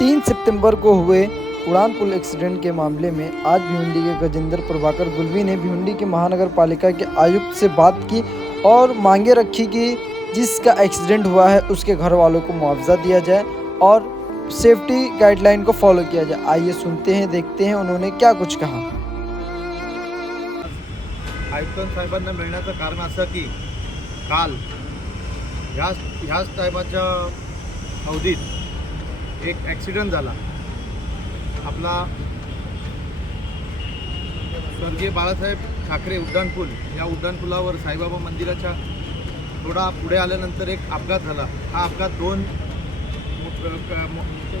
3 सितंबर को हुए उड़ान पुल एक्सीडेंट के मामले में आज भिवंडी के गजेंद्र प्रभाकर गुलवी ने भिवंडी की महानगर पालिका के आयुक्त से बात की और मांगे रखी कि जिसका एक्सीडेंट हुआ है उसके घर वालों को मुआवजा दिया जाए और सेफ्टी गाइडलाइन को फॉलो किया जाए। आइए सुनते हैं, देखते हैं उन्होंने क्या कुछ कहा। आयुक्त साहेबांना मिळण्याचं कारण असं की काल ह्याच साहेबाच्या अवधीत एक ॲक्सिडेंट झाला। आपला स्वर्गीय बाळासाहेब ठाकरे उड्डाणपूल, या उड्डाणपुलावर साईबाबा मंदिराच्या थोडा पुढे आल्यानंतर एक अपघात झाला। हा अपघात 2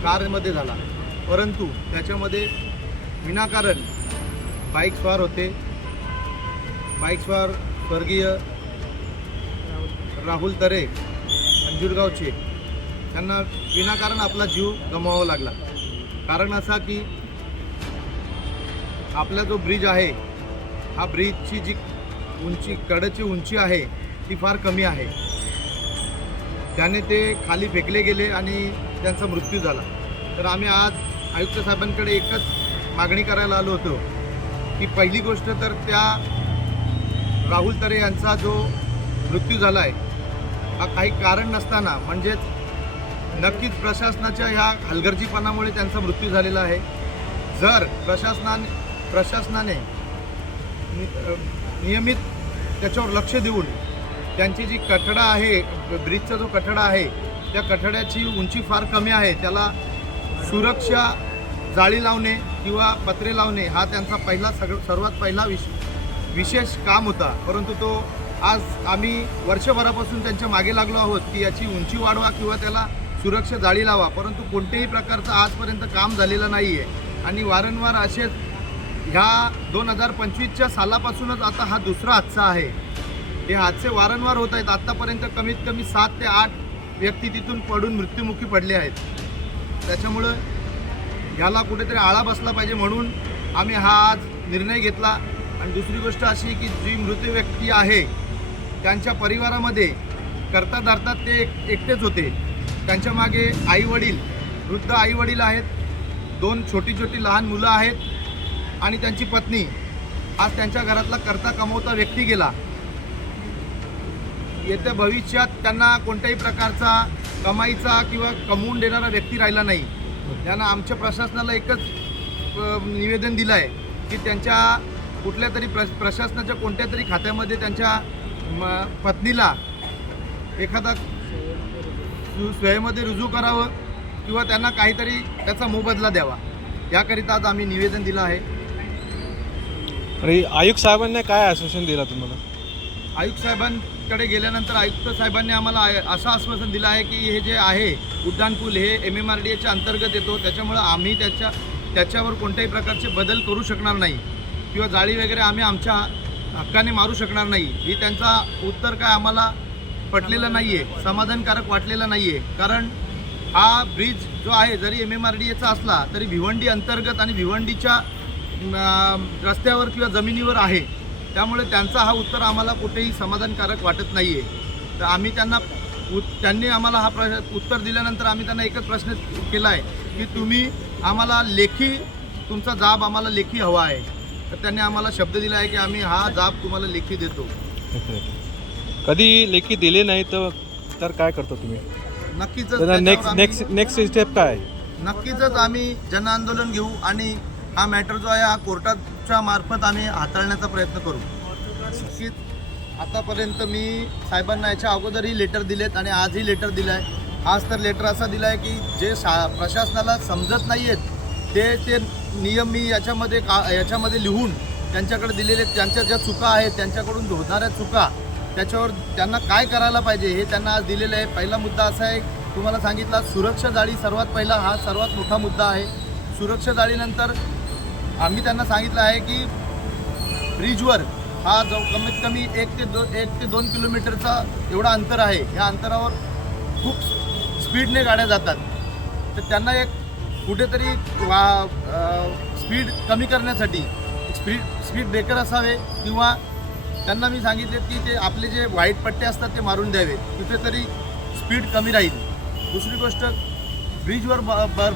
कारमध्ये झाला, परंतु त्याच्यामध्ये विनाकारण बाईक स्वार होते। बाईक स्वार स्वर्गीय राहुल तरे अंजुरगावचे, त्यांना विनाकारण आपला जीव गमवावा लागला। कारण असा की आपला जो ब्रिज आहे, हा ब्रिजची जी उंची, कडेची उंची आहे ती फार कमी आहे। त्याने ते खाली फेकले गेले आणि त्यांचा मृत्यू झाला। तर आम्ही आज आयुक्त साहेबांकडे एकच मागणी करायला आलो होतो की पहिली गोष्ट तर त्या राहुल तरे यांचा जो मृत्यू झाला आहे हा काही कारण नसताना, म्हणजेच नक्कीच प्रशासनाच्या ह्या हलगर्जीपणामुळे त्यांचा मृत्यू झालेला आहे। जर प्रशासनाने नियमित त्याच्यावर लक्ष देऊन त्यांची जी कठडा आहे, ब्रिजचा जो कठडा आहे, त्या कठड्याची उंची फार कमी आहे, त्याला सुरक्षा जाळी लावणे किंवा पत्रे लावणे हा त्यांचा सर्वात पहिला विशेष काम होता। परंतु तो आज आम्ही वर्षभरापासून त्यांच्या मागे लागलो आहोत की याची उंची वाढवा किंवा त्याला सुरक्षा जाळी लावा, परंतु कोणत्याही प्रकारचं आजपर्यंत काम झालेलं नाही आहे। आणि वारंवार असेच ह्या 2025च्या सालापासूनच आता हा दुसरा हादसा आहे। हे हादसे वारंवार होत आहेत। आत्तापर्यंत कमीत कमी 7 ते 8 व्यक्ती तिथून पडून मृत्युमुखी पडले आहेत। त्याच्यामुळं ह्याला कुठेतरी आळा बसला पाहिजे म्हणून आम्ही हा आज निर्णय घेतला। आणि दुसरी गोष्ट अशी की जी मृत व्यक्ती आहे त्यांच्या परिवारामध्ये करता धरता ते एकटेच होते। त्यांच्या मागे आईवडील, वृद्ध आईवडील आहेत, 2 छोटी लहान मुलं आहेत आणि त्यांची पत्नी। आज त्यांच्या घरातला करता कमवता व्यक्ती गेला। येत्या भविष्यात त्यांना कोणत्याही प्रकारचा कमाईचा किंवा कमवून देणारा व्यक्ती राहिला नाही। त्यांना आमच्या प्रशासनाला एकच निवेदन दिलं आहे की त्यांच्या कुठल्या तरी प्रशासनाच्या कोणत्या तरी खात्यामध्ये त्यांच्या पत्नीला एखादा स्वयंमध्ये रुजू करावं किंवा त्यांना काहीतरी त्याचा मोबदला द्यावा, याकरिता आज आम्ही निवेदन दिलं आहे। आणि आयुक्त साहेबांनी काय आश्वासन दिलं तुम्हाला? आयुक्त साहेबांकडे गेल्यानंतर आयुक्त साहेबांनी आम्हाला असं आश्वासन दिलं आहे की हे जे आहे उड्डाणपूल हे MMRDAच्या अंतर्गत येतो, त्याच्यामुळं आम्ही त्याच्यावर कोणत्याही प्रकारचे बदल करू शकणार नाही किंवा जाळी वगैरे आम्ही आमच्या हक्काने मारू शकणार नाही। ही त्यांचा उत्तर काय आम्हाला पटलेलं नाही आहे, समाधानकारक वाटलेलं नाही आहे। कारण हा ब्रिज जो आहे जरी MMRDAचा असला तरी भिवंडी अंतर्गत आणि भिवंडीच्या रस्त्यावर किंवा जमिनीवर आहे, त्यामुळे त्यांचा हा उत्तर आम्हाला कुठेही समाधानकारक वाटत नाही आहे। तर आम्ही त्यांनी आम्हाला हा उत्तर दिल्यानंतर आम्ही त्यांना एकच प्रश्न केला आहे की तुम्ही आम्हाला लेखी, तुमचा जाब आम्हाला लेखी हवा आहे। तर त्यांनी आम्हाला शब्द दिला आहे की आम्ही हा जाब तुम्हाला लेखी देतो। कधी लेखी दिले नाही तर काय करतो तुम्ही? नक्कीच नेक्स्ट स्टेप काय? नक्कीच आम्ही जनआंदोलन घेऊ आणि हा मॅटर जो आहे हा कोर्टाच्या मार्फत आम्ही हाताळण्याचा प्रयत्न करू। नक्कीच आतापर्यंत मी साहेबांना याच्या अगोदरही लेटर दिलेत आणि आजही लेटर दिलं आहे। आज तर लेटर असा दिला आहे की जे प्रशासनाला समजत नाही आहेत ते नियम मी याच्यामध्ये लिहून त्यांच्याकडे दिलेले, त्यांच्या ज्या चुका आहेत त्यांच्याकडून होणाऱ्या चुका, त्याच्यावर त्यांना काय करायला पाहिजे हे त्यांना आज दिलेलं आहे। पहिला मुद्दा असा आहे, तुम्हाला सांगितला सुरक्षा जाळी सर्वात पहिला, हा सर्वात मोठा मुद्दा आहे। सुरक्षा जाळीनंतर आम्ही त्यांना सांगितलं आहे की ब्रिजवर हा जो कमीत कमी 1 ते 2 किलोमीटरचा एवढा अंतर आहे, या अंतरावर खूप स्पीडने गाड्या जातात। तर त्यांना एक कुठेतरी स्पीड कमी करण्यासाठी स्पीड ब्रेकर असावे किंवा त्यांना मी सांगितले की ते आपले जे व्हाईट पट्टे असतात ते मारून द्यावे, कुठेतरी स्पीड कमी राहील। दुसरी गोष्ट ब्रिजवर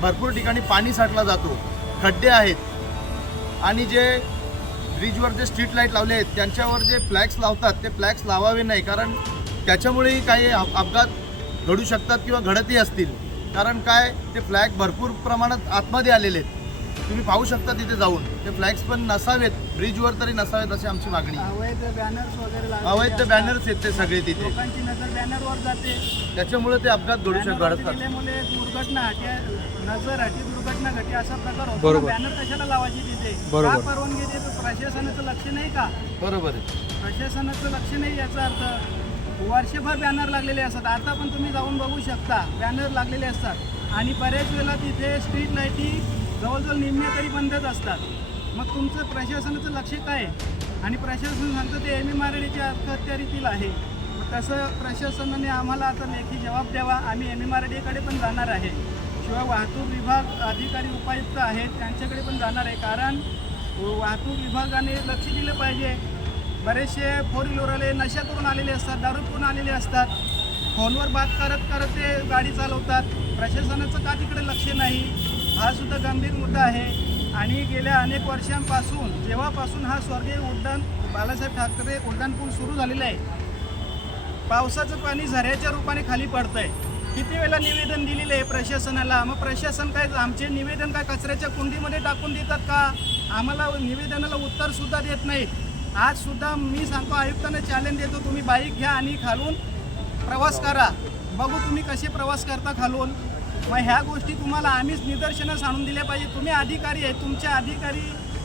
भरपूर ठिकाणी पाणी साठला जातो, खड्डे आहेत आणि जे ब्रिजवर जे स्ट्रीट लाईट लावले आहेत त्यांच्यावर जे फ्लॅग्स लावतात ते फ्लॅग्स लावावे नाही, कारण त्याच्यामुळेही काही अपघात घडू शकतात किंवा घडतही असतील. कारण काय ते फ्लॅग भरपूर प्रमाणात आतमध्ये आलेले आहेत, तुम्ही पाहू शकता तिथे जाऊन. ते फ्लॅग्स पण नसावेत, ब्रिजवर तरी नसावेत अशी आमची मागणी. अवैध बॅनर्स वगैरे लावलेले अवैध असतात. बॅनर्स आहेत ते सगळे तिथे, लोकांची नजर बॅनरवर जाते. त्याच्यामुळे ते अपघात घडू बॅनरवर घडतात. दिल्यामुळे दुर्घटना नजर हटी दुर्घटना घटी असा प्रकार होतो. बरोबर. बॅनर कशाला लावायची तिथे? बरोबर. का परवानगी देतो? प्रशासनाचं लक्ष नाही का? बरोबर आहे. प्रशासनाचं लक्ष नाही याचा अर्थ वर्षभर बॅनर लागलेले असतात. आता पण तुम्ही जाऊन बघू शकता, बॅनर लागलेले असतात आणि बऱ्याच वेळेला तिथे स्ट्रीट लाईटी जवळजवळ निम्म्या तरी बंदच असतात. मग तुमचं प्रशासनाचं लक्ष काय आहे? आणि प्रशासन सांगतं ते MMRDच्या अखत्यारीतील आहे. मग तसं प्रशासनाने आम्हाला आता लेखी जबाब द्यावा. आम्ही MMRDकडे पण जाणार आहे, शिवाय वाहतूक विभाग अधिकारी उपायुक्त आहेत त्यांच्याकडे पण जाणार आहे. कारण वाहतूक विभागाने लक्ष दिलं पाहिजे. बरेचसे फोर व्हीलरवाले नशा करून आलेले असतात, दारू पिऊन आलेले असतात, फोनवर बात करत करत ते गाडी चालवतात. प्रशासनाचं का तिकडे लक्ष नाही? हा सुद्धा गंभीर मुद्दा आहे. आणि गेल्या अनेक वर्षांपासून जेव्हापासून हा स्वर्गीय उड्डाण बाळासाहेब ठाकरे उड्डाणपूल सुरू झालेला आहे, पावसाचं पाणी झऱ्याच्या रूपाने खाली पडतं आहे. किती वेळा निवेदन दिलेलं आहे प्रशासनाला. मग प्रशासन काय आमचे निवेदन काय कचऱ्याच्या कुंडीमध्ये टाकून देतात का? आम्हाला निवेदनाला उत्तरसुद्धा देत नाहीत. आजसुद्धा मी सांगतो, आयुक्तांना चॅलेंज देतो, तुम्ही बाईक घ्या आणि खालून प्रवास करा, बघू तुम्ही कसे प्रवास करता खालून. मग ह्या गोष्टी तुम्हाला आम्हीच निदर्शनास आणून दिल्या पाहिजे. तुम्ही अधिकारी आहे, तुमचे अधिकारी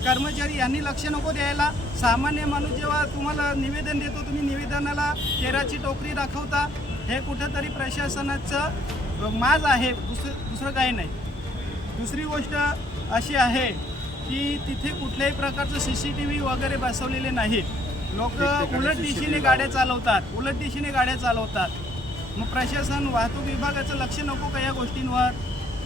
कर्मचारी यांनी लक्ष नको द्यायला. सामान्य माणूस जेव्हा तुम्हाला निवेदन देतो, तुम्ही निवेदनाला तेराची टोकरी दाखवता. हे कुठंतरी प्रशासनाचं माज आहे, दुसरं काही नाही. दुसरी गोष्ट अशी आहे की तिथे कुठल्याही प्रकारचं CCTV वगैरे बसवलेले नाहीत. लोक उलट दिशेने गाड्या चालवतात. मग प्रशासन वाहतूक विभागाचं लक्ष नको का या गोष्टींवर?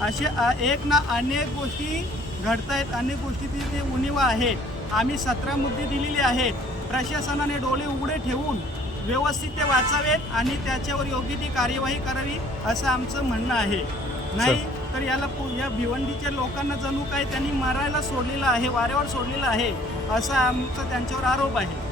असे एक ना अनेक गोष्टी घडत आहेत, अनेक गोष्टी तिथे उणिवा आहेत. आम्ही 17 मुद्दे दिलेले आहेत. प्रशासनाने डोळे उघडे ठेवून व्यवस्थित ते वाचावेत आणि त्याच्यावर योग्य ती कार्यवाही करावी असं आमचं म्हणणं आहे. नाही तर या भिवंडीच्या लोकांना जणू काय त्यांनी मारायला सोडलेलं आहे, वाऱ्यावर सोडलेलं आहे असा आमचा त्यांच्यावर आरोप आहे.